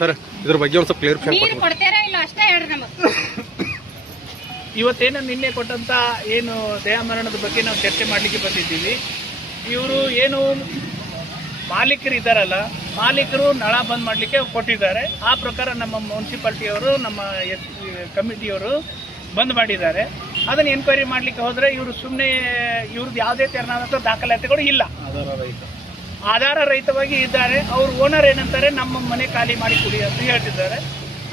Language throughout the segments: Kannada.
ಸರ್ ಇದ್ರ ಬಗ್ಗೆ ಒಂದು ಸ್ವಲ್ಪ ಕ್ಲಿಯರ್ ಕೊಡ್ತೀರಾ ಇಲ್ಲ ಅಷ್ಟೇ ಹೇಳ್ರಿ ನಮಗೆ. ಇವತ್ತೇನು ನಿನ್ನೆ ಕೊಟ್ಟಂತ ಏನು ದಯಾಮರಣದ ಬಗ್ಗೆ ನಾವು ಚರ್ಚೆ ಮಾಡಲಿಕ್ಕೆ ಬಂದಿದ್ದೀವಿ. ಇವರು ಏನು ಮಾಲೀಕರು ಇದ್ದಾರಲ್ಲ, ಮಾಲೀಕರು ನಳ ಬಂದ್ ಮಾಡಲಿಕ್ಕೆ ಕೊಟ್ಟಿದ್ದಾರೆ. ಆ ಪ್ರಕಾರ ನಮ್ಮ ಮುನ್ಸಿಪಾಲ್ಟಿಯವರು, ನಮ್ಮ ಕಮಿಟಿಯವರು ಬಂದ್ ಮಾಡಿದ್ದಾರೆ. ಅದನ್ನು ಎನ್ಕ್ವೈರಿ ಮಾಡಲಿಕ್ಕೆ ಹೋದರೆ ಇವರು ಸುಮ್ಮನೆ ಇವ್ರದ್ದು ಯಾವುದೇ ತೆರನಾದಂಥ ದಾಖಲಾತಿಗಳು ಇಲ್ಲ, ಆಧಾರ ರಹಿತವಾಗಿ ಇದ್ದಾರೆ. ಅವ್ರ ಓನರ್ ಏನಂತಾರೆ, ನಮ್ಮ ಮನೆ ಖಾಲಿ ಮಾಡಿ ಕೊಡಿ ಅಂತ ಹೇಳ್ತಿದ್ದಾರೆ.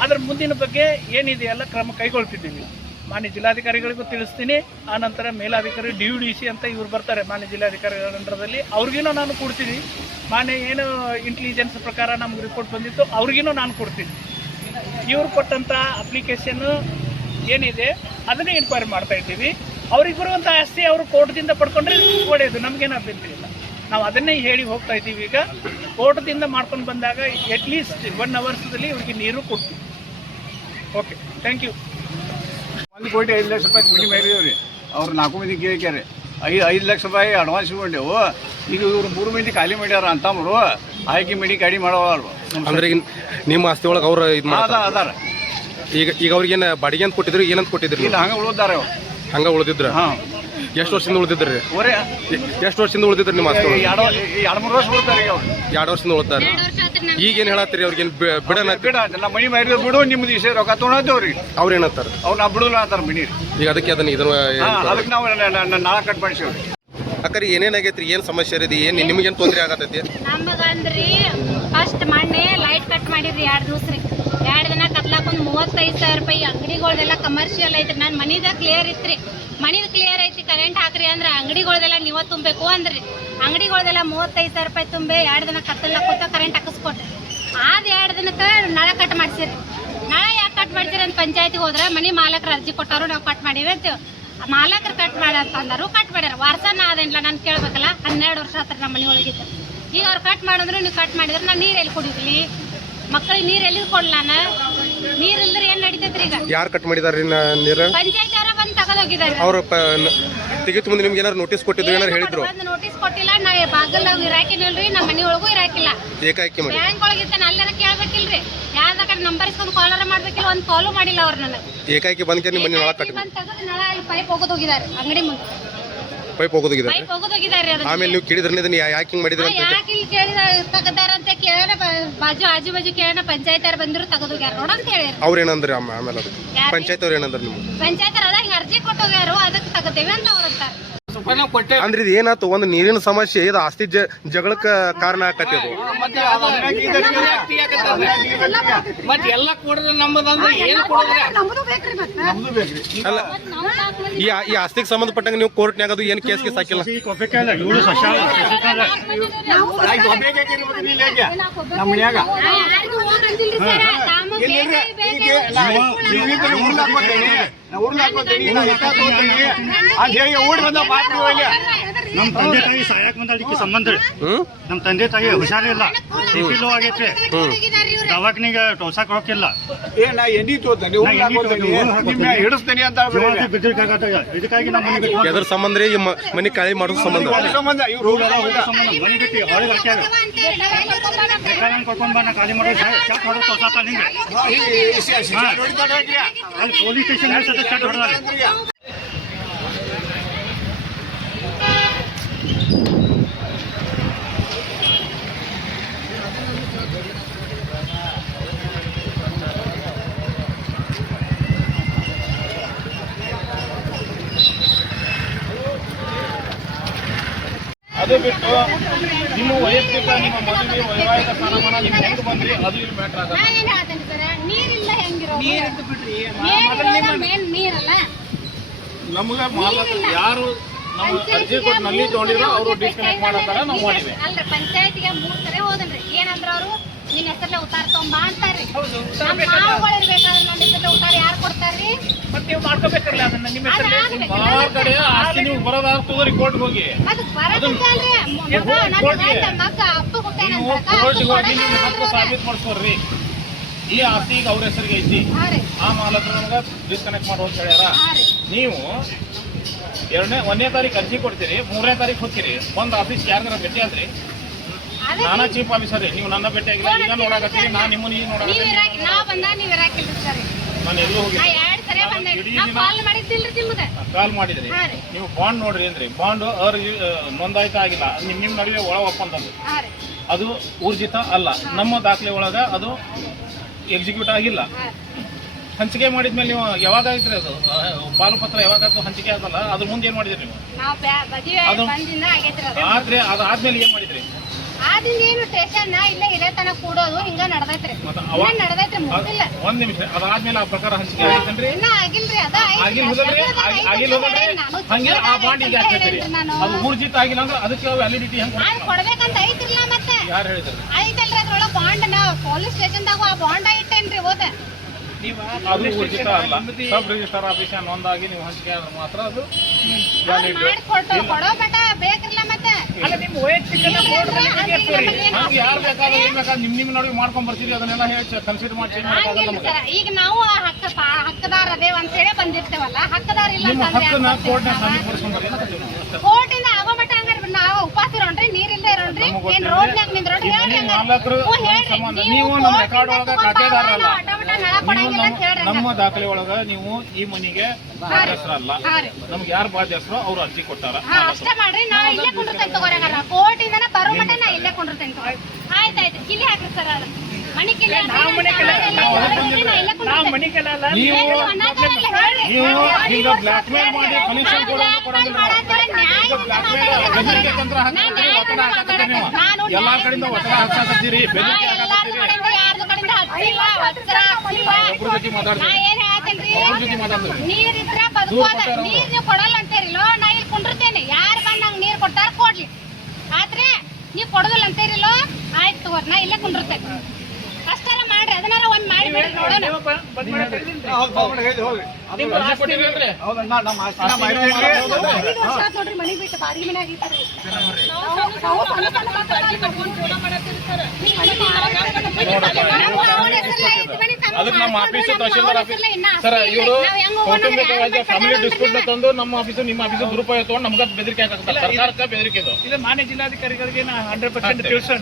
ಅದರ ಮುಂದಿನ ಬಗ್ಗೆ ಏನಿದೆಯಲ್ಲ ಕ್ರಮ ಕೈಗೊಳ್ತಿದ್ದೀವಿ. ಮಾನ್ಯ ಜಿಲ್ಲಾಧಿಕಾರಿಗಳಿಗೂ ತಿಳಿಸ್ತೀನಿ. ಆನಂತರ ಮೇಲಾಧಿಕಾರಿ DUDC ಅಂತ ಇವ್ರು ಬರ್ತಾರೆ ಮಾನ್ಯ ಜಿಲ್ಲಾಧಿಕಾರಿಗಳ ಅಂಡರದಲ್ಲಿ, ಅವ್ರಿಗೂ ನಾನು ಕೊಡ್ತೀನಿ. ಮಾನ್ಯ ಏನು ಇಂಟೆಲಿಜೆನ್ಸ್ ಪ್ರಕಾರ ನಮ್ಗೆ ರಿಪೋರ್ಟ್ ಬಂದಿತ್ತು ಅವ್ರಿಗೂ ನಾನು ಕೊಡ್ತೀನಿ. ಇವ್ರು ಕೊಟ್ಟಂಥ ಅಪ್ಲಿಕೇಶನ್ನು ಏನಿದೆ ಅದನ್ನೇ ಎನ್ಕ್ವೈರಿ ಮಾಡ್ತಾ ಇದ್ದೀವಿ. ಅವ್ರಿಗೆ ಬರುವಂಥ ಆಸ್ತಿ ಅವರು ಕೋರ್ಟ್ದಿಂದ ಪಡ್ಕೊಂಡ್ರೆ ಒಳ್ಳೆಯದು, ನಮಗೇನು ಅಭ್ಯಂತರ ಇಲ್ಲ. ನಾವು ಅದನ್ನೇ ಹೇಳಿ ಹೋಗ್ತಾ ಇದ್ದೀವಿ. ಈಗ ಕೋರ್ಟ್ದಿಂದ ಮಾಡ್ಕೊಂಡು ಬಂದಾಗ ಅಟ್ಲೀಸ್ಟ್ 1 ಅವರ್ಸ್ದಲ್ಲಿ ಇವ್ರಿಗೆ ನೀರು ಕೊಡ್ತೀವಿ. Okay, thank you. 1 ಕೋಟಿ 5 ಲಕ್ಷ ರೂಪಾಯಿ ಮನಿ ಮಾರಿದವ್ರಿ. ಅವ್ರು 4 ಮಂದಿ ಕೇಳ್ಯಾರೆ. 5 ಲಕ್ಷ ರೂಪಾಯಿ ಅಡ್ವಾನ್ಸ್ ಇಟ್ಕೊಂಡೆವು. ಈಗ ಇವ್ರು 3 ಮಂದಿ ಖಾಲಿ ಮಾಡ್ಯಾರ ಅಂತಂದ್ರು ಆಯ್ಕೆ ಮನಿ ಗಾಡಿ ಮಾಡೋರು. ಅಂದ್ರೆ ನಿಮ್ಮ ಆಸ್ತಿ ಒಳಗೆ ಅವ್ರು ಇದು ಅದಾರ. ಈಗ ಅವ್ರಿಗೇನು ಬಾಡಿಗೆ ಅಂತ ಕೊಟ್ಟಿದ್ರು, ಏನಂತ ಕೊಟ್ಟಿದ್ರು? ಇಲ್ಲ, ಹಂಗೆ ಉಳಿದಾರೆ. ಹಂಗೆ ಉಳಿದಿದ್ರ? ಹಾಂ. ಎಷ್ಟು ವರ್ಷದಿಂದ ಉಳಿದಿದ್ರಿ? ಎಷ್ಟು ವರ್ಷದಿಂದ ಉಳಿದಿದ್ರಿ ನಿಮ್ಮ ಆಸ್ತಿ? 2-3 ವರ್ಷ ಉಳಿತಾರೆ. 2 ವರ್ಷದಿಂದ ಉಳಿತಾರೆ. ಈಗೇನು ಹೇಳತ್ತೀರಿ? ಅವ್ರಿಗೇನು ಬಿಡ ನಮ್ಮ ಮನಿ ಮಾರಿದ ಬಿಡು, ನಿಮ್ದು ವಿಷಯ ರೊಕ್ಕ ತೊಗೊಂಡವ್ರಿಗೆ ಅವ್ರು ಏನಂತಾರೆ? ಅವ್ರು ನಾ ಬಿಡಲ್ಲ ಅಂತಾರೆ ಮನಿ. ಈಗ ಅದಕ್ಕೆ ಅದಕ್ಕೆ ನಾವು ನಾಳೆ ಕಟ್ ಮಾಡಿಸಿವ್ರಿ. ಅಕ್ಕರಿ ಏನೇನಾಗೈತ್ರಿ? ಏನು ಸಮಸ್ಯೆ ಇದೆ? ಏನು ನಿಮಗೇನು ತೊಂದರೆ ಆಗತ್ತೈತಿ? ನಮಗಂದ್ರಿ ಫಸ್ಟ್ ಮೊನ್ನೆ ಲೈಟ್ ಕಟ್ ಮಾಡಿದ್ರಿ 2 ದಿವಸ ರೀ. 2 ದಿನ ಕತ್ಲಾಕ ಒಂದು 35,000 ರೂಪಾಯಿ. ಅಂಗಡಿಗಳ್ದೆಲ್ಲ ಕಮರ್ಷಿಯಲ್ ಐತ್ರಿ. ನನ್ನ ಮನಿದ ಕ್ಲಿಯರ್ ಇತ್ರಿ. ಮನಿದ ಕ್ಲಿಯರ್ ಐತಿ, ಕರೆಂಟ್ ಹಾಕ್ರಿ ಅಂದ್ರೆ ಅಂಗಡಿಗಳ್ದೆಲ್ಲ ನೀವ ತುಂಬಬೇಕು ಅಂದ್ರಿ. ಅಂಗಡಿಗಳ್ದೆಲ್ಲ 35,000 ರೂಪಾಯಿ ತುಂಬಿ 2 ದಿನ ಕತ್ತಲ್ಲ ಕೂತ ಕರೆಂಟ್ ಹಾಕಿಸ್ಕೊಟ್ರಿ. ಆದ 2 ದಿನಕ್ಕೆ ನಳ ಕಟ್ ಮಾಡ್ಸಿರಿ. ನಳ ಯಾಕೆ ಕಟ್ ಮಾಡ್ಸಿರಿ ಅಂತ ಪಂಚಾಯತಿಗೆ ಹೋದ್ರೆ ಮನಿ ಮಾಲಕರು ಅರ್ಜಿ ಕೊಟ್ಟರು, ನಾವು ಕಟ್ ಮಾಡೀವಿ ಅಂತೀವಿ. ಮಾಲಕರು ಕಟ್ ಮಾಡಂತಂದರು, ಕಟ್ ಮಾಡ್ಯಾರ. ವರ್ಷನ ಅದೇನಿಲ್ಲ, ನಾನು ಕೇಳ್ಬೇಕಲ್ಲ. 12 ವರ್ಷ ಆತ್ರ ನಮ್ಮ ಮನೆ ಒಳಗಿದ್ದ. ಈಗ ಅವ್ರು ಕಟ್ ಮಾಡಿದ್ರು, ನೀವು ಕಟ್ ಮಾಡಿದ್ರೆ ನಾನು ನೀರು ಎಲ್ಲಿ ಕುಡಿದ್ಲಿ? ಮಕ್ಕಳಿಗೆ ನೀರು ಎಲ್ಲಿ ಕೊಡ್ಲ? ನೀರು ಇಲ್ದ್ರೆ ಏನ್ ನಡೀತೈತ್ರಿ? ಈಗ ಯಾರು ಕಟ್ ಮಾಡಿದಾರೆ ನೀರು? ಪಂಚಾಯತ್ ಅವರ ಬಂದು ತಗೊಂಡೋಗಿದ್ದಾರೆ. ಅವ್ರು ತೆಗಿತು ಮುಂದೆ ನಿಮ್ಗೆ ಏನಾರು ನೋಟಿಸ್ ಕೊಟ್ಟಿದ್ರು, ಏನಾರು ಹೇಳಿದ್ರು? ನೋಟಿಸ್ ಕೊಟ್ಟಿಲ್ಲ. ನಾವು ಬಾಗಲ್ ಇರಾಕಿನಲ್ರಿ, ನಮ್ಮ ಮನೆ ಒಳಗೂ ಇರಾಕಿಲ್ಲ. ಏಕಾಏಕಿ ಮಾಡಿ ಬ್ಯಾಂಕ್ ಒಳಗಿರ್ತಾನೆ, ಅಲ್ಲಾರ ಕೇಳ್ಬೇಕಿಲ್ರಿ. ಯಾವ್ದಾರ ನಂಬರ್ ಇಸ್ಕೊಂಡು ಕಾಲರ ಮಾಡ್ಬೇಕಿಲ್ಲ. ಒಂದು ಕಾಲು ಮಾಡಿಲ್ಲ ಅವ್ರು. ನನಗೆ ಏಕಾಏಕಿ ಬಂದ್ಕೆ ನಿಮ್ಮ ಮನೆ ನಳ ಕಟ್ಟಿ ನಳ ಪೈಪ್ ಹೋಗೋದೋಗಿದ್ದಾರೆ. ಅಂಗಡಿ ಮುಂದೆ ಪೈಪ್ ಹೋಗೋದೋಗಿದ್ದಾರೆ. ಆಮೇಲೆ ನೀವು ಕೇಳಿದ್ರೆ ಇದನ್ನ ಯಾಕೆ ಹಿಂಗ್ ಮಾಡಿದ್ರಿ ಅಂತ? ಯಾಕೆ ಕೇಳಿದ ತಗದಾರಂತ ಕೇಳ ಬಾಜು ಆಜು ಬಾಜು ಕೇಳೋಣ. ಪಂಚಾಯತ್ ಅವ್ರು ಬಂದ್ರು ತಗದೋಗ್ಯಾರ ನೋಡ ಅಂತ ಹೇಳಿದ್ರು. ಅವ್ರು ಏನಂದ್ರಿ? ಆಮೇಲೆ ಅದು ಪಂಚಾಯತ್ ಅವ್ರು ಏನಂದ್ರೆ? ನಿಮ್ಗೆ ಪಂಚಾಯತ್ ಅವ್ರ ಹಿಂಗ ಅರ್ಜಿ ಕೊಟ್ಟೋಗ್ಯಾರು, ಅದಕ್ಕೆ ತಗದೇವಿ ಅಂತ ಅವ್ರ ಅಂತಾರೆ. ಅಂದ್ರೆ ಇದು ಏನಾಯ್ತು? ಒಂದು ನೀರಿನ ಸಮಸ್ಯೆ, ಇದು ಆಸ್ತಿ ಜಗಳಕ್ಕ ಕಾರಣ ಆಕತಿ. ಅದು ಮತ್ತೆ ಎಲ್ಲ ಕೊಡ್ರಿ ನಮ್ಮದಂದ್ರೆ ಏನು ಕೊಡ್ರಿ? ಅಲ್ಲ, ಈ ಆಸ್ತಿಗೆ ಸಂಬಂಧಪಟ್ಟಂಗೆ ನೀವು ಕೋರ್ಟ್ನ್ಯಾಗ ಅದು ಏನು ಕೇಸ್ ಹಾಕಿಲ್ಲ? ನಮ್ಮ ತಂದೆ ತಾಯಿ ಸಾಯಕ್ ಬಂದಕ್ಕೆ ಸಂಬಂಧ. ನಮ್ಮ ತಂದೆ ತಾಯಿ ಹುಷಾರಿಲ್ಲ, BP ಲೋ ಆಗೈತೆ. ದವಾಖಾನಿಗೆ ಟೋಸಾಕ್ ಹೋಗಿಲ್ಲ. ಇದಕ್ಕಾಗಿ ನಮ್ಮ ಎದ್ರ ಸಂಬಂಧ ರೀ? ಮನೆ ಖಾಲಿ ಮಾಡೋದು ಸಂಬಂಧ. ಕೊಡ್ಕೊಂಡ್ ಬಣ್ಣ ಖಾಲಿ ಮಾಡೋದು ಚಟ್ ಹೊಡೆದು ಟೋಸಾಕ ನಿಂಗೆ ಅಲ್ಲಿ ಪೊಲೀಸ್ ಸ್ಟೇಷನ್ ಚಟ್ ಹೊಡೆದಾರೆ. ಅದು ಬಿಟ್ಟು ನಿಮ್ಮ ವೈಯಕ್ತಿಕ ನಿಮ್ಮ ಮದುವೆ ವೈವಾಹಿಕ ಸ್ಥಾನಮಾನ ನಿಮ್ಗೆ ಹೆಂಗ್ ಬಂದ್ರಿ ಅದು ಇಲ್ಲಿ ಮ್ಯಾಟ್ರ್ ಆಗಲ್ಲ. ನೀರಿಲ್ಲ ಹೆಂಗಿರೋ ನೀರಿದ್ದು ಬಿಡ್ರಿ, ನೀರಲ್ಲ ನಮ್ಗೆ ಮಾಲಕರು ಯಾರು ನಮ್ಮ ಅರ್ಜಿ ಕೊಟ್ಟು ನಲ್ಲಿ ತಗೊಂಡಿರೋ ಅವರು ಡಿಸ್ಕನೆಕ್ಟ್ ಮಾಡತ್ತಾರ, ನಾವು ಮಾಡಿವಿ. ಅಲ್ರಿ ಪಂಚಾಯತಿಗೆ 3 ಸರಿ ಹೋದನ್ರಿ. ಏನಂದ್ರ ಅವರು ನಿನ್ನ ಹೆಸರಲ್ಲೇ ಉತ್ತಾರ ತಗೊಂಬಾ ಅಂತಾರ್ರಿ. ಮಾವುಗಳಿರ್ಬೇಕಾದ್ರೆ ನನ್ನ ಹೆಸರಲ್ಲೇ ಉತ್ತಾರ ಯಾರು ಕೊಡ್ತಾರ್ರಿ? ಮತ್ತೆ ನೀವು ಮಾಡ್ಕೋಬೇಕಲ್ಲ ಅದನ್ನ. ನಿಮ್ಮ ಹೆಸರಲ್ಲಿ ಭಾಳ ಕಡೆ ಆಸ್ತಿ ನೀವು ಬರೋದಾದ್ರೆ ತಗೋರಿ ಕೋರ್ಟ್ಗೆ ಹೋಗಿ. ಅದಕ್ಕೆ ಬರೋದಲ್ರಿ ಮಗ ಅಪ್ಪ ನೀವು ಕೋರ್ಟ್ಗೆ ಹೋಗಿ ನಿಮ್ಮ ಹಕ್ಕು ಸಾಬೀತು ಮಾಡಿಸ್ಕೊಡ್ರಿ. ಈ ಆಸ್ತಿ ಈಗ ಅವ್ರ ಹೆಸರಿಗೆ ಐತಿ, ಆ ಮಾಲಕರು ನಮ್ಗೆ ಡಿಸ್ಕನೆಕ್ಟ್ ಮಾಡುವ ಅಂತ ಹೇಳ್ಯಾರ. ನೀವು 1ನೇ ತಾರೀಕು ಅರ್ಜಿ ಕೊಡ್ತೀರಿ, 3ನೇ ತಾರೀಕು ಹೋಗ್ತೀರಿ, ಒಂದು ಆಫೀಸ್ ಯಾರಿಗಾರ ಭೇಟಿ ಆದ್ರಿ? ನಾನಾ ಚೀಫ್ ಆಫೀಸರ್ ನೀವು ನನ್ನ ಭೇಟಿ ಆಗಿಲ್ಲ ಈಗ ನೋಡಕತ್ತೀರಿ ನಾನು ನಿಮ್ಮನ್ನ ಈಗ ನೋಡಕತ್ತೀನಿ ನಾವ್ ಬಂದ ನೀವ್ ಇರಾಕಿಲ್ರಿ ಸರ್ ನಾನು ಎಲ್ಲೂ ಹೋಗಿ ನಾ 2 ಸರಿ ಬಂದೆ ನಾ ಕಾಲ್ ಮಾಡಿದ್ದಿಲ್ರಿ ನಿಮ್ಗೆ ಕಾಲ್ ಮಾಡಿದ್ರಿ ಹಾ ರೀ ನೀವು ಬಾಂಡ್ ನೋಡ್ರಿ ಅಂದ್ರಿ ಬಾಂಡ್ ನೋಂದಾಯಿತ ಆಗಿಲ್ಲ ನಿಮ್ಮ ನಡುವೆ ಒಳ ಒಪ್ಪಂದದ್ದು ಹಾ ರೀ ಅದು ಊರ್ಜಿತ ಅಲ್ಲ ನಮ್ಮ ದಾಖಲೆ ಒಳಗ ಅದು ಎಕ್ಸಿಕ್ಯೂಟ್ ಆಗಿಲ್ಲ ಹಾ ಹಂಚಿಕೆ ಮಾಡಿದ್ಮೇಲೆ ನೀವು ಯಾವಾಗ ಆಯ್ತ್ರಿ ಅದು ಪಾಲುಪತ್ರ ಯಾವಾಗ ಹಂಚಿಕೆ ಆಗಲ್ಲ ಅದ್ರ ಮುಂದೆ ಏನ್ ಮಾಡಿದ್ರಿ ನೀವು ನಾವ್ ಮದುವೆ ಬಂದಿಂದ ಆಗೈತ್ರಿ ಅದು ಆದ್ರೆ ಅದಾದ್ಮೇಲೆ ಏನ್ ಮಾಡಿದ್ರಿ ಆದಿಂದ ಏನು ಸ್ಟೇಷನ್ ಇಲ್ಲೇ ಇದೇ ತನ ಕೂಡೋದು ಹಿಂಗ ನಡ್ದೈತ್ರಿ ಇನ್ನ ನಡ್ದೈತ್ರಿ ಮುಗಿಲ್ಲ ಒಂದ್ ನಿಮಿಷ ಅದಾದ್ಮೇಲೆ ಆ ಪ್ರಕಾರ ಹಂಚಿಕೆ ಆಗೈತೇನ್ರಿ ಇನ್ನ ಆಗಿಲ್ರಿ ಅದ ಆಗಿಲ್ಲ ಹೋದಲ್ರಿ ಆಗಿಲ್ಲ ಹೋದಲ್ರಿ ಹಂಗೆ ಆ ಬಾಂಡ್ ಈಗ ಹಾಕೈತ್ರಿ ಅದು ಊರ್ಜಿತ ಆಗಿಲ್ಲ ಅಂದ್ರೆ ಅದಕ್ಕೆ ವ್ಯಾಲಿಡಿಟಿ ಹೆಂಗ್ ಅದ್ ಕೊಡ್ಬೇಕಂತ ಐತಿರ್ಲ ಮತ್ತೆ ಯಾರು ಹೇಳಿದ್ರು ಐತಲ್ರಿ ಅದ್ರೊಳಗ ಬಾಂಡ್ ನಾ ಪೊಲೀಸ್ ಸ್ಟೇಷನ್ದಾಗ ಆ ಬಾಂಡ್ ಇಟ್ಟೇನ್ರಿ ಹೋದ ಅದು ಊರ್ಜಿತ ಅಲ್ಲ ಸಬ್ ರಿಜಿಸ್ಟರ್ ಆಫೀಸ್ ನೋಂದಾಗಿ ನೀವು ಹಂಚಿಕೆ ಆದ್ರೆ ಮಾತ್ರ ಅದು ಮಾಡಿಕೊಟ್ಟು ಕೊಡೋ ಮಟ ಬೇಕಿರ್ಲ ಮತ್ತೆ ಅಲ್ಲ ನಿಮ್ಮ ವೈಯಕ್ತಿಕ ನಮ್ಗೆ ಯಾರು ಬೇಕಾದ್ರೆ ಏನ್ ಬೇಕಾದ್ರೆ ನಿಮ್ ನಡುವೆ ಮಾಡ್ಕೊಂಡ್ ಬರ್ತೀರಿ ಅದನ್ನೆಲ್ಲ ಹೇಳಿ ಕನ್ಸಿಡರ್ ಮಾಡಿ ಚೇಂಜ್ ಮಾಡೋಕ್ಕಾಗಲ್ಲ ನಮಗೆ ಈಗ ನಾವು ಹಕ್ಕದಾರ ಅದೇವ್ ಅಂತೇಳಿ ಬಂದಿರ್ತೇವಲ್ಲ ಹಕ್ಕದಾರ ಇಲ್ಲ ನಿಮ್ಮ ಹಕ್ಕನ್ನ ಕೋರ್ಟ್ನ ಸಲ್ಲಿಸ್ಕೊಂಡ್ ಬರ್ರಿ ಅಂತ ಹೇಳ್ತೀವಿ ನಾವು. ಕೋರ್ಟಿಂದ ಆಗೋ ಮಟ ಹಂಗಾರ ನಾವು ಉಪವಾಸ ಇರೋಣ್ರಿ ನೀರಿಲ್ದ ಇರೋಣ್ರಿ ಏನ್ ರೋಡ್ನ್ಯಾಗ ನಿಂದ್ರೋಣ್ರಿ ಇಲ್ಲಿ ಮಾಲಕರು ಸಂಬಂಧ ನೀವು ನಮ್ಮ ರೆಕಾರ್ಡ್ ಒಳಗ ಖಾತೆದಾರಲ್ಲ ನಮ್ಮ ದಾಖಲೆ ಒಳಗ ನೀವು ಈ ಮನಿಗೆ ಬಾಧ್ಯಸ್ಥರಲ್ಲ ನಮ್ಗೆ ಯಾರು ಬಾಧ್ಯಸ್ಥರು ಅವ್ರು ಅರ್ಜಿ ಕೊಟ್ಟಾರ ಅಷ್ಟ ಮಾಡ್ರಿ ನಾ ಇಲ್ಲೇ ಕುಂಡಿರ್ತೇನೆ ತಗೋರಿ ಹಂಗಾರ ಕೋರ್ಟಿಂದನ ಬರೋ ಮಟ ನಾ ಇಲ್ಲೇ ಕುಂಡಿರ್ತೇನೆ ತಗೋರಿ ಆಯ್ತಾಯ್ತು ಕಿಲಿ ಹಾಕ್ರಿ ಸರ್ ಅದು ಮನಿ ಕಿಲಿ ನಾವು ಮನೆ ಕೆಲ ಅಲ್ಲ ನೀವು ಈಗ ಬ್ಲಾಕ್ ಮೇಲ್ ಮಾಡಿ ಕನೆಕ್ಷನ್ ಕೊಡಂಗಿಲ್ಲ ಬೆದರಿಕೆ ತಂತ್ರ ಹಾಕ್ತೀರಿ ಒತ್ತಡ ಹಾಕತ್ತೀರಿ ನೀವು ಎಲ್ಲಾ ಕಡೆಯಿಂದ ಒತ್ತಡ ಹಾಕ್ಸಾಕತ್ತೀರಿ ಬೆದರಿಕೆ ಹಾಕತ್ತೀರಿ ಒಬ್ರ ಜೊತೆ ಮಾತಾಡ್ತೀರಿ ಒಬ್ರ ಜೊತೆ ಮಾತಾಡ್ತೀರಿ ನೀರಿದ್ರ ಬದುಕೋದ ನೀರ್ ನೀವು ಕೊಡಲ್ಲ ಅಂತೀರಿಲ್ಲೋ ನಾ ಇಲ್ಲಿ ಕುಂಡಿರ್ತೇನೆ ಯಾರು ಬಂದ್ ನಂಗೆ ನೀರ್ ಕೊಟ್ಟಾರ ಕೊಡ್ಲಿ ಆದ್ರೆ ನೀವ್ ಕೊಡೋದಿಲ್ಲ ಅಂತೀರಿಲ್ಲೋ ಆಯ್ತು ತಗೋರ್ ನಾ ಇಲ್ಲೇ ಕುಂಡಿರ್ತೇನೆ ಅಷ್ಟಾರ ಮಾಡ್ರಿ ಅದನ್ನಾರ ಒಂದ್ ಮಾಡಿ ಬಿಡ್ರಿ ನೋಡೋಣ ಅರ್ಜಿ ಕೊಟ್ಟಿರಿ ಹೌದಣ್ಣ ನಮ್ಮ ಆಸ್ತಿನ ಮಾರಿದ್ರಿ. 5 ವರ್ಷ ಆತ್ ನೋಡ್ರಿ ಮನಿ ಬಿಟ್ಟು ಬಾಡಿಗೆ ಮನೆ ಆಗಿರ್ತಾರೆ ಅದಕ್ಕೆ ನಮ್ಮ ಆಫೀಸ್ ತಹಶೀಲ್ದಾರ್ ಆಫೀಸ್ ಸರ್ ಇವರು ಕೌಟುಂಬಿಕವಾಗಿ ಫ್ಯಾಮಿಲಿ ಡಿಸ್ಪ್ಯೂಟ್ ತಂದು ನಮ್ಮ ಆಫೀಸ್ ನಿಮ್ಮ ಆಫೀಸ್ ದುರುಪಯೋಗ ತಗೊಂಡು ನಮ್ಗೆ ಬೆದರಿಕೆ ಹಾಕುತ್ತಾರೆ ಸರ್ಕಾರಕ್ಕೆ ಬೆದರಿಕೆ ಇದು ಇದು ಮಾನ್ಯ ಜಿಲ್ಲಾಧಿಕಾರಿಗಳಿಗೆ 100% ತಿಳಿಸೋಣ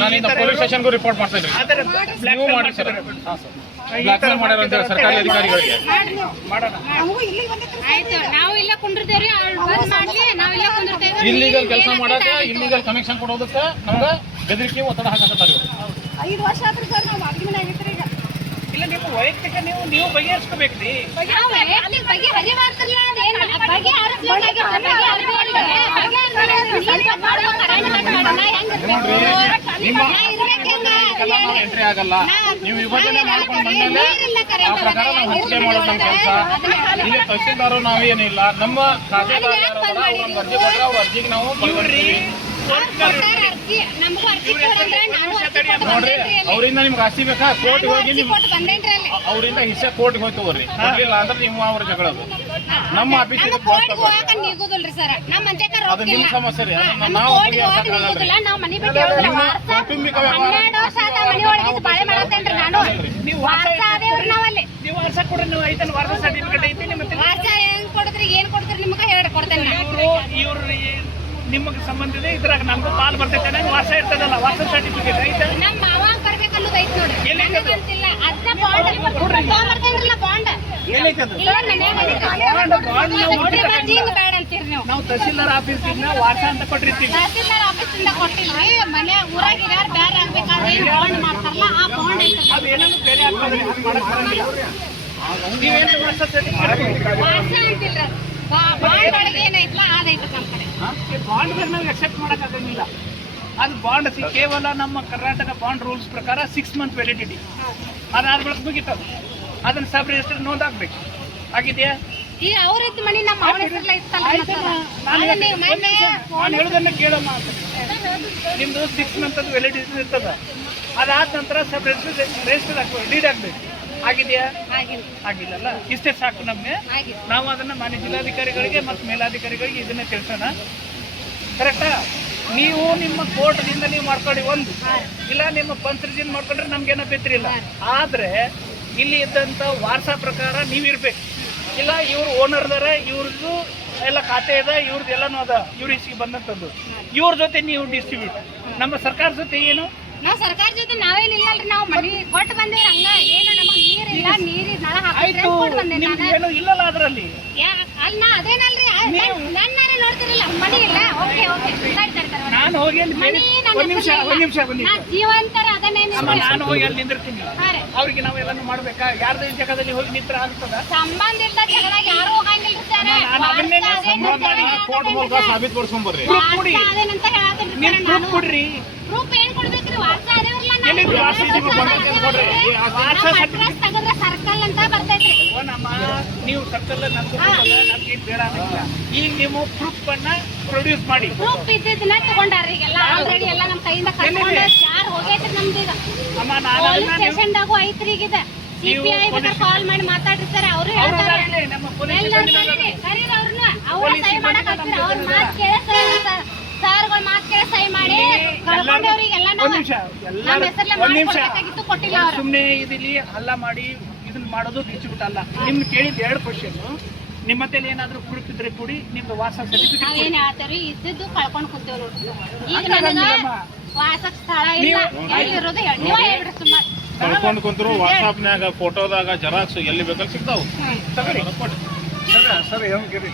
ನಾನು ಇಂದ ಪೊಲೀಸ್ ಸ್ಟೇಷನ್ಗೂ ರಿಪೋರ್ಟ್ ಮಾಡ್ತಾ ಇದ್ದೀನಿ ಆದರೆ ನೀವು ಮಾಡಿ ಸರ್ ಬ್ಲಾಕ್ ಮೇಲ್ ಮಾಡ್ಯಾರ ಅಂತ ಹೇಳಿ ಸರ್ಕಾರಿ ಅಧಿಕಾರಿಗಳಿಗೆ ಮಾಡೋಣ ಆಯ್ತು ನಾವು ಇಲ್ಲೇ ಕುಂಡಿರ್ತೇವ್ರಿ ಬಂದ್ ಮಾಡ್ಲಿ ನಾವು ಇಲ್ಲೇ ಕುಂಡಿರ್ತೇವೆ ಇಲ್ಲಿಗಲ್ ಕೆಲಸ ಮಾಡಕ್ಕೆ ಇಲ್ಲಿಗಲ್ ಕನೆಕ್ಷನ್ ಕೊಡೋದಕ್ಕೆ ನಮ್ಗೆ ಬೆದರಿಕೆ ಒತ್ತಡ ಹಾಕತ್ತಾರೆ ಇವರು 5 ವರ್ಷ ಆದ್ರೂ ಸರ್ ನಾವು ಬಾಡಿಗೆ ಮನೆ ಆಗಿರ್ತೀರಿ ಈಗ ಇಲ್ಲ ನಿಮ್ಮ ವೈಯಕ್ತಿಕ ನೀವು ಬಗೆಹರಿಸ್ಕೋಬೇಕ್ರಿ ಬಗ್ಗೆ ಹರಿವಾರ್ತಿಲ್ಲ ಅದೇನು ಬಗ್ಗೆ ನಾವು ಎಂಟ್ರಿ ಆಗಲ್ಲ ನೀವು ವಿಭಜನೆ ಮಾಡ್ಕೊಂಡು ಬಂದ್ಮೇಲೆ ಆ ಪ್ರಕಾರ ನಾವು ಹಂಚಿಕೆ ಮಾಡೋದು ನಮ್ಮ ಕೆಲಸ ಇಲ್ಲಿ ತಹಶೀಲ್ದಾರು ನಾವೇನಿಲ್ಲ ನಮ್ಮ ಖಾತೆದಾರ ಯಾರು ಅದಾರ ಅವ್ರು ನಮ್ಗೆ ಅರ್ಜಿ ಕೊಟ್ಟರೆ ಅವ್ರ ಅರ್ಜಿಗೆ ನಾವು ಪರಿಗಣಿಸ್ತೀವಿ ನೋಡ್ರಿ ಅವರಿಂದ ನಿಮ್ಗೆ ಆಸ್ತಿ ಬೇಕಾ ಕೋರ್ಟ್ ಹೋಗಿ ನಿಮ್ ಅವರಿಂದ ಹಿಸ್ಸೆ ಕೋರ್ಟ್ಗೆ ಹೋಗಿ ತಗೋರಿ ಕೊಡ್ಲಿಲ್ಲ ಅಂದ್ರೆ ನೀವು ಅವ್ರ ಜಗಳದು ನಮ್ಮ ಆಫೀಸ್ ಅದು ನಿಮ್ಮ ಸಮಸ್ಯೆ ರೀ ಅದನ್ನ ನಾವು ಬಗೆಹರಿಸಕ್ಕಾಗಲ್ಲ ನಿಮ್ಮ ಕೌಟುಂಬಿಕ ನೀವು ವಾಸ ಕೊಡ್ರಿ ನೀವು ಐತಲ್ಲ ವಾರ್ಷ ಸರ್ಟಿಫಿಕೇಟ್ ಐತಿ ಇವ್ರು ನಿಮಗೆ ಸಂಬಂಧಿತ ಇದ್ರಾಗ ನಮ್ದು ಪಾಲ್ ಬರ್ತೈತೆ ನಂಗೆ ವಾಸ ಇರ್ತದಲ್ಲ ವಾಸ ಸರ್ಟಿಫಿಕೇಟ್ ಐತೆ ನಾವು ತಹಸೀಲ್ದಾರ್ ಆಫೀಸಿಂದ ವಾಸ ಅಂತ ಕೊಟ್ಟಿರ್ತೀವಿ ಅದು ಏನಾದ್ರು ಬೇರೆ ಆಗ್ತದೆ ನೀವೇನು ವಾಸ ಸರ್ಟಿಫಿಕೇಟ್ ಬಾಂಡ್ ಮೇಲೆ ನಾವು ಎಕ್ಸೆಪ್ಟ್ ಮಾಡೋಕ್ಕಾಗಂಗಿಲ್ಲ ಅದು ಬಾಂಡ್ ಕೇವಲ ನಮ್ಮ ಕರ್ನಾಟಕ ಬಾಂಡ್ ರೂಲ್ಸ್ ಪ್ರಕಾರ 6 ಮಂತ್ ವ್ಯಾಲಿಡಿಟಿ ಅದಾದ ಬಳಿಕ ಮುಗಿತದೆ ಅದನ್ನ ಸಬ್ ರಿಜಿಸ್ಟರ್ ನೋಂದಾಕ್ಬೇಕು ಆಗಿದೆಯಾ ಈಗ ಅವ್ರದ್ದು ಮನಿ ನಮ್ಮ ಅವನ ಹೆಸರಲ್ಲ ಇತ್ತಲ್ಲ ನಾನು ಹೇಳೋದನ್ನ ಕೇಳಮ್ಮ ಅಂತ ನಿಮ್ದು 6 ಮಂತ್ ಅದು ವ್ಯಾಲಿಡಿಟಿ ಇರ್ತದೆ ಅದಾದ ನಂತರ ಸಬ್ ರಿಜಿಸ್ಟರ್ ಹಾಕ್ಬೇಕು ಲೀಡ್ ಆಗಬೇಕು ಆಗಿದೆಯಾ ಆಗಿಲ್ಲಲ್ಲ ಇಷ್ಟೇ ಸಾಕು ನಮಗೆ ನಾವು ಅದನ್ನ ಮಾನ್ಯ ಜಿಲ್ಲಾಧಿಕಾರಿಗಳಿಗೆ ಮತ್ತು ಮೇಲಾಧಿಕಾರಿಗಳಿಗೆ ಇದನ್ನ ತಿಳಿಸೋಣ ಕರೆಕ್ಟಾ ನೀವು ನಿಮ್ಮ ಕೋರ್ಟ್ದಿಂದ ನೀವು ಮಾಡ್ಕೊಳ್ಳಿ ಒಂದು ಇಲ್ಲ ನಿಮ್ಮ ಪಂಚಾಯತ್ ಮಾಡ್ಕೊಂಡ್ರೆ ನಮ್ಗೇನೋ ಬೆತ್ತರಿಲ್ಲ ಆದ್ರೆ ಇಲ್ಲಿ ಇದ್ದಂಥ ವಾರಸ ಪ್ರಕಾರ ನೀವಿರ್ಬೇಕು ಇಲ್ಲ ಇವ್ರು ಓನರ್ದಾರ ಇವ್ರದ್ದು ಎಲ್ಲ ಖಾತೆ ಇದೆ ಇವ್ರದ್ದು ಎಲ್ಲನೂ ಅದ ಇವ್ರ ಇಸಿಗೆ ಬಂದಂಥದ್ದು ಇವ್ರ ಜೊತೆ ನೀವು ಡಿಸ್ಟ್ರಿಬ್ಯೂಟ್ ನಮ್ಮ ಸರ್ಕಾರ ಜೊತೆ ಏನು ನಾವ್ ಸರ್ಕಾರ ಜೊತೆ ನಾವೇನಿಲ್ಲಲ್ರಿ, ನಾವು ಮನಿ ಕೊಟ್ಟು ಬಂದೇವ್ರಿ. ಹಂಗ ಏನು ನಮಗ್ ನೀರಿಲ್ಲ, ನಳ ಹಾಕಿದ್ರೆ ಆಯ್ತು, ಕೊಟ್ಟು ಬಂದೆ ನಿಮ್ಗೆ ನಾನು. ಏನು ಇಲ್ಲಲ್ಲ ಅದರಲ್ಲಿ. ಅಲ್ಲ ಅದೇನಲ್ರಿ, ನನ್ನಾರೇ ನೋಡ್ತಿರಲ್ಲ, ಮನಿ ಇಲ್ಲ. ಓಕೆ ಓಕೆ, ನಾನು ಹೋಗಿ ಅಲ್ಲಿ ಮನಿ ಒಂದ್ ನಿಮಿಷ ನಾ ಜೀವಂತರ ಅದನ್ನೇನು ಅಮ್ಮ, ನಾನು ಹೋಗಿ ಅಲ್ಲಿ ನಿಂದಿರ್ತೀನಿ. ಹಾ ರೀ. ಅವ್ರಿಗೆ ನಾವೆಲ್ಲಾನು ಮಾಡ್ಬೇಕಾ? ಯಾರ್ದ ಈ ಜಾಗದಲ್ಲಿ ಹೋಗಿ ನಿಂತ್ರ ಆಗ್ತದ? ಸಂಬಂಧ ಇಲ್ದ ಜಗದಾಗ ಯಾರು ಹೋಗಂಗಿಲ್ಲ ಸರ್. ನಾನು ಅದನ್ನೇ ಸಂಬಂಧ ಮಾಡಿ ಕೋರ್ಟ್ ಮೂಲಕ ಸಾಬೀತುಪಡಿಸ್ಕೊಂಬರ್ರಿ. ಅದೇನಂತ ಹೇಳತ್ತೀನಿ ನೀವು ಪ್ರೂಫ್ ಕೊಡ್ರಿ. ಪ್ರೂಫ್ ಏನ್ ಕೊಡ್ಬೇಕ್ರಿ? ವಾಸ ಅದೇವ್ರಲ್ಲ, ಎಲ್ಲಿದು ವಾಸ ಇದೀವಿ ಕೊಡ್ರಿ. ವಾಸ ಅಡ್ರೆಸ್ ತೆಗೆದ್ರೆ ಸರ್ಕಲ್ ಅಂತ ಬರ್ತೈತ್ರಿ. ನಮ್ಮ ನೀವು ಸರ್ಕಲ್ ನಮ್ಗೆ ಬೇಡ ಅನ್ನಂಗಿಲ್ಲ. ಈಗ ನೀವು ಪ್ರೂಫ್ ಅನ್ನ ಪ್ರೊಡ್ಯೂಸ್ ಮಾಡಿ. ಪ್ರೂಫ್ ಇದ್ದಿದ್ದನ್ನ ತಗೊಂಡಾರ್ರಿ. ಈಗೆಲ್ಲ ಆಲ್ರೆಡಿ ಎಲ್ಲ ನಮ್ಮ ಕೈಯಿಂದ ಕಟ್ಕೊಂಡು ಯಾರು ಹೋಗೈತ್ರಿ ನಮ್ದು. ಈಗ ಅಮ್ಮ, ನಾನು ಪೊಲೀಸ್ ಅದನ್ನ ಸ್ಟೇಷನ್ದಾಗೂ ಐತ್ರಿ. ಈಗ ಸಿಪಿಐ ಬೇಕಾದ್ರೆ ಕಾಲ್ ಮಾಡಿ ಮಾತಾಡಿರ್ತಾರೆ. ಅವರು ಹೇಳ್ತಾರೆ ನಮ್ಮ ಪೊಲೀಸ್ ಕರೀರಿ ಅವ್ರನ್ನ. ಅವ್ರ ಸಹಿ ಮಾಡಕ್ ಹಾಕ್ತೀರಿ. ಅವ್ರ ಮಾತು ಕೇಳಿಸ್ತಾರೆ ಸರ್ಗಳು ಮಾತು ಕೇಳಿ ಸಹಿ ಮಾಡಿ ಕಳ್ಕೊಂಡವ್ರಿಗೆಲ್ಲ ನಾವು ನಮ್ಮ ಹೆಸರ್ಲೆ ಮಾಡ್ಕೊಡ್ಬೇಕಾಗಿತ್ತು, ಕೊಟ್ಟಿಲ್ಲ ಅವ್ರು. ಸುಮ್ಮನೆ ಇದಿಲ್ಲಿ ಹಲ್ಲ ಮಾಡಿ ಇದನ್ನ ಮಾಡೋದು ಡಿಸ್ಟ್ರಿಬ್ಯೂಟ್ ಅಲ್ಲ. ನಿಮ್ಗೆ ಕೇಳಿದ 2 ಕ್ವಶನ್. ನಿಮ್ಮ ಹತ್ರ ಏನಾದ್ರೂ ಪ್ರೂಫ್ ಇದ್ರೆ ಕೊಡಿ, ನಿಮ್ದು ವಾಸ ಸರ್ಟಿಫಿಕೇಟ್. ನಾವೇನ್ ಹೇಳ್ತೇವ್ರಿ, ಇದ್ದಿದ್ದು ಕಳ್ಕೊಂಡ್ ಕುಂತೇವ್ ನೋಡ್ರಿ. ಈಗ ನನಗ ವಾಸಕ್ ಸ್ಥಳ ಇಲ್ಲ, ಎಲ್ಲಿರೋದು ನೀವೇ ಹೇಳ್ಬಿಡ್ರಿ. ಸುಮಾರು ಕಳ್ಕೊಂಡು ಕುಂತರು ವಾಟ್ಸಾಪ್ನ್ಯಾಗ ಫೋಟೋದಾಗ ಜೆರಾಕ್ಸ್ ಎಲ್ಲಿ ಬೇಕಾದ್ರೆ ಸಿಗ್ತಾವು. ಸರ್ ಏನು ಕೇಳಿ,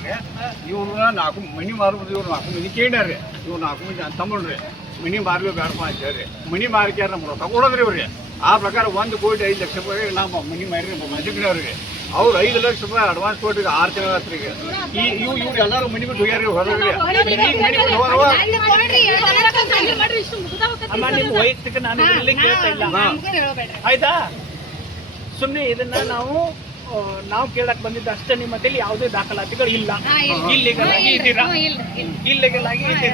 ಇವ್ರು 4 ಮನಿ ಮಾರ್ಬೋದು. ಇವ್ರು 4 ಮನಿ ಕೇಳ್ಯಾರ್ರಿ. ಇವ್ರು 4 ಮಂದಿ ಅಂತಂಬಳ್ರಿ ಮನಿ ಮಾರ್ಲಿ ಬೇಡಪ್ಪ ಅಂತ ಹೇಳ್ರಿ. ಮನಿ ಮಾರಿಕ್ಯಾರ ನಮ್ಮ ರೊಕ್ಕ ಕೊಡೋದ್ರಿ ಇವ್ರಿಗೆ. ಆ ಪ್ರಕಾರ 1 ಕೋಟಿ 5 ಲಕ್ಷ ರೂಪಾಯಿ ನಾವು ಮನಿ ಮಾರಿ ಮಂದಿಗ್ರಿ ಅವ್ರಿಗೆ. ಅವ್ರು 5 ಲಕ್ಷ ರೂಪಾಯಿ ಅಡ್ವಾನ್ಸ್ ಕೊಟ್ಟಿಗೆ 6 ತಿಂಗಳ ಹತ್ರಿಗೆ. ಇವ್ರು ಎಲ್ಲರೂ ಮನಿ ಬಿಟ್ಟು ಹೋಗ್ಯಾರಿ ಹೊರಗ್ರಿ. ಈಗ ಮನಿ ಬಿಟ್ಟು ಹೋಗುವ ಅಮ್ಮ, ನಿಮ್ಮ ವೈಯಕ್ತಿಕ ನಾನು ಇದರಲ್ಲಿ ಕೇಳ್ತಾ ಇಲ್ಲ, ಆಯ್ತಾ? ಸುಮ್ಮನೆ ಇದನ್ನ ನಾವು ಕೇಳಕ್ ಬಂದಿದ್ದ ಅಷ್ಟೇ. ನಿಮ್ಮ ಹತ್ರ ಯಾವುದೇ ದಾಖಲಾತಿಗಳು ಇಲ್ಲ. ಇಲ್ಲಿಗಲ್ ಆಗಿ ಇದ್ದೀರಾ, ಇಲ್ಲಿಗಲ್ ಆಗಿ ಇದ್ದೀರಾ.